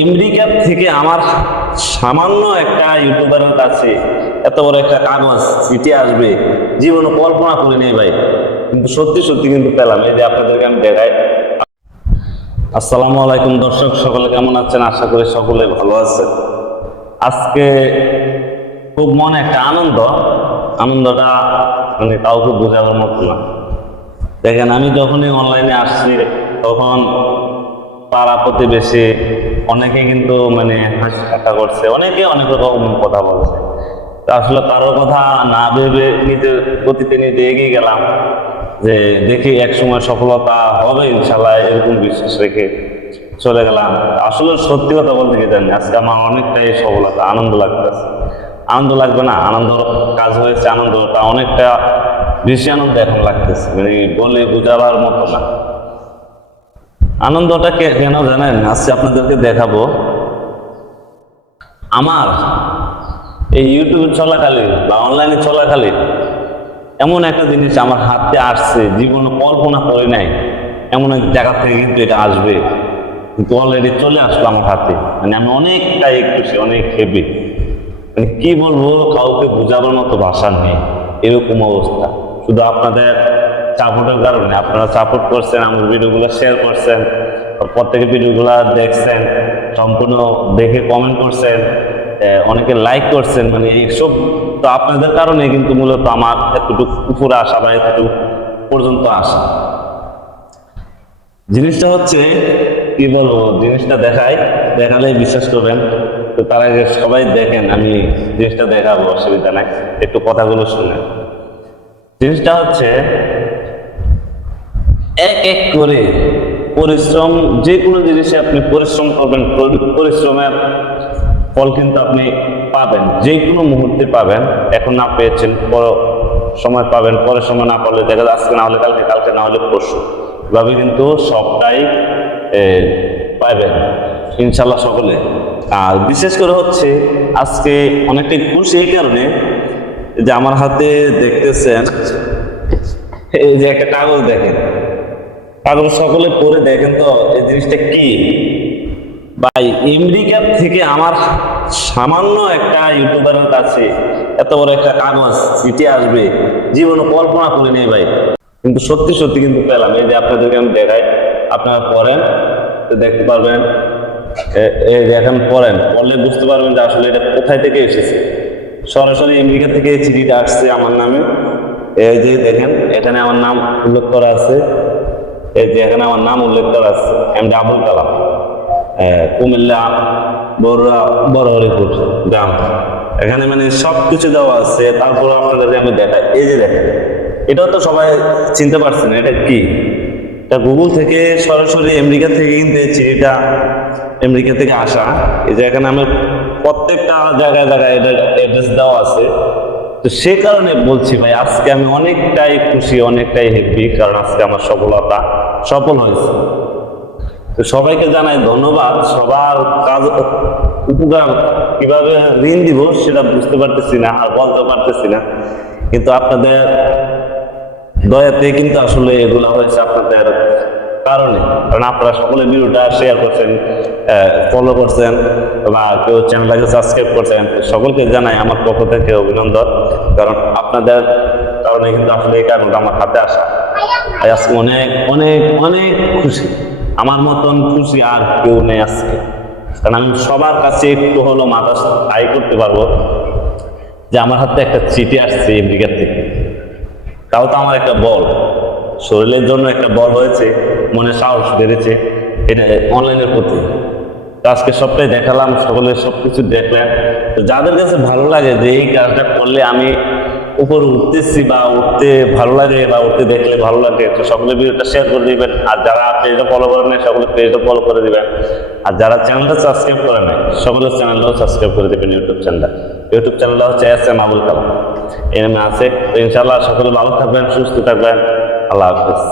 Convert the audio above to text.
America থেকে আমার সামান্য একটা ইউটিউবারের কাছে এত বড় একটা কাগজ চিঠি আসবে জীবনে কল্পনা করে নেই ভাই, কিন্তু সত্যি সত্যি কিন্তু পেলাম। এই যে আপনাদেরকে আমি দেখাই। আসসালামু আলাইকুম দর্শক, সকলে কেমন আছেন? আশা করি সকলে ভালো আছেন। আজকে খুব মনে একটা আনন্দটা মানে কাউকে বোঝানোর মতো না। দেখেন, আমি যখনই অনলাইনে আসছি তখন পাড়া প্রতিবেশী অনেকে কিন্তু মানে হাসি ঠাট্টা করছে, অনেকে অনেক রকম কথা বলছে। আসলে কারোর কথা না ভেবে নিজের গতিতে নিজে এগিয়ে গেলাম, যে দেখি এক সময় সফলতা হবে ইনশাল্লাহ, এরকম বিশ্বাস রেখে চলে গেলাম। আসলে সত্যি কথা বলতে কি জানি, আজকে আমার অনেকটাই সফলতা, আনন্দ লাগতেছে। আনন্দ লাগবে না? আনন্দ কাজ হয়েছে, আনন্দটা অনেকটা বেশি আনন্দ এখন লাগতেছে, মানে বলে বোঝাবার মতো না। আনন্দটা কেন জানেন? আজকে আপনাদেরকে দেখাবো। আমার এই ইউটিউব চলাকালীন বা অনলাইনে চলাকালীন এমন একটা জিনিস আমার হাতে আসছে, জীবনে কল্পনা করি নাই এমন এক জায়গা থেকে কিন্তু এটা আসবে, কিন্তু অলরেডি চলে আসলো আমার হাতে। মানে আমি অনেকটাই খুশি, অনেক হ্যাপি। মানে কি বলবো, কাউকে বোঝাবার মতো ভাষা নেই, এরকম অবস্থা। শুধু আপনাদের সাপোর্টের কারণে, আপনারা সাপোর্ট করছেন, আমার ভিডিওগুলো শেয়ার করছেন, প্রত্যেকের ভিডিওগুলো দেখছেন, সম্পূর্ণ দেখে কমেন্ট করছেন, অনেকে লাইক করছেন। মানে এইসব তো আপনাদের কারণে কিন্তু মূলত আমার এতটুকু উপরে আসা বা এতটুকু পর্যন্ত আসা। জিনিসটা হচ্ছে কি বলবো, জিনিসটা দেখালে বিশ্বাস করবেন। তো তার আগে সবাই দেখেন, আমি জিনিসটা দেখাবো, অসুবিধা নাই, একটু কথাগুলো শুনেন। জিনিসটা হচ্ছে এক এক করে পরিশ্রম, যে কোনো জিনিসে আপনি পরিশ্রম করবেন, পরিশ্রমের ফল কিন্তু আপনি পাবেন, যে কোনো মুহূর্তে পাবেন। এখন না পেয়েছেন, সময় পাবেন, পরে সময় না পারলে দেখা যাচ্ছে, আজকে না হলে কালকে, কালকে না হলে পরশু, এভাবে কিন্তু সবটাই পাবেন ইনশাল্লাহ সকলে। আর বিশেষ করে হচ্ছে আজকে অনেকটাই খুশি এই কারণে যে আমার হাতে দেখতেছেন এই যে একটা কাগজ, দেখেন কাগজ, সকলে পড়ে দেখেন তো এই জিনিসটা কি ভাই। আমেরিকা থেকে আমার সামান্য একটা ইউটিউবারের কাছে এত বড় একটা কাগজ চিঠি আসবে জীবনে কল্পনা করে নেই ভাই, কিন্তু সত্যি সত্যি কিন্তু পেলাম। এই যে আপনাদেরকে আমি দেখাই, আপনারা পড়েন, দেখতে পারবেন। এই যে এখন পড়লে বুঝতে পারবেন যে আসলে এটা কোথায় থেকে এসেছে। সরাসরি আমেরিকা থেকে এই চিঠিটা আসছে আমার নামে। এই যে দেখেন, এখানে আমার নাম উল্লেখ করা আছে, এই যে এখানে আমার নাম উল্লেখ করা আছে, এমডি আবুল কালাম, কুমিল্লা বড়হরিপুর গ্রাম। এখানে মানে সবকিছু দেওয়া আছে। তারপর আপনাদের আমি দেখাই, এই যে দেখেন, এটাও তো সবাই চিনতে পারছেন এটা কি। এটা গুগল থেকে সরাসরি আমেরিকা থেকে কিন্তু এই চিঠিটা আমেরিকা থেকে আসা। এই যে এখানে আমার প্রত্যেকটা জায়গায় জায়গায় এটা অ্যাড্রেস দেওয়া আছে। তো সে কারণে বলছি ভাই, আজকে আমি অনেকটাই খুশি, অনেকটাই হ্যাপি, কারণ আজকে আমার সফলতা সফল হয়েছে। তো সবাইকে জানাই ধন্যবাদ। সবার কাজ উপকার কিভাবে ঋণ দিব সেটা বুঝতে পারতেছি না আর বলতে পারতেছি না, কিন্তু আপনাদের দয়াতে কিন্তু আসলে এগুলো হয়েছে আপনাদের কারণে। কারণ আপনারা সকলে ভিডিওটা শেয়ার করছেন, ফলো করছেন, বা কেউ চ্যানেলটাকে সাবস্ক্রাইব করছেন। সকলকে জানাই আমার পক্ষ থেকে অভিনন্দন, কারণ আপনাদের কারণে কিন্তু আসলে এই কারণটা আমার হাতে আসা। আজকে অনেক অনেক অনেক খুশি, আমার মতন খুশি আর কেউ নেই আজকে। কারণ আমি সবার কাছে একটু হলো মাথা হাই করতে পারবো যে আমার হাতে একটা চিঠি আসছে আমেরিকা থেকে। তাও তো আমার একটা বল, শরীরের জন্য একটা বল হয়েছে, মনে সাহস বেড়েছে এটা অনলাইনের প্রতি। তো আজকে সবটাই দেখালাম, সকলে সবকিছু দেখলেন। তো যাদের কাছে ভালো লাগে যে এই কাজটা করলে আমি উপরে উঠতেছি বা উঠতে ভালো লাগে বা উঠতে দেখলে ভালো লাগে, তো সকলে ভিডিওটা শেয়ার করে দিবেন। আর যারা পেজটা ফলো করেন নাই সকলে পেজটা ফলো করে দিবেন। আর যারা চ্যানেলটা সাবস্ক্রাইব করে নাই সকলের চ্যানেলটাও সাবস্ক্রাইব করে দিবেন। ইউটিউব চ্যানেলটা হচ্ছে SM আবুল কালাম, এই নামে আছে। তো ইনশাআল্লাহ সকলে ভালো থাকবেন, সুস্থ থাকবেন। আল্লাহ হাফেজ।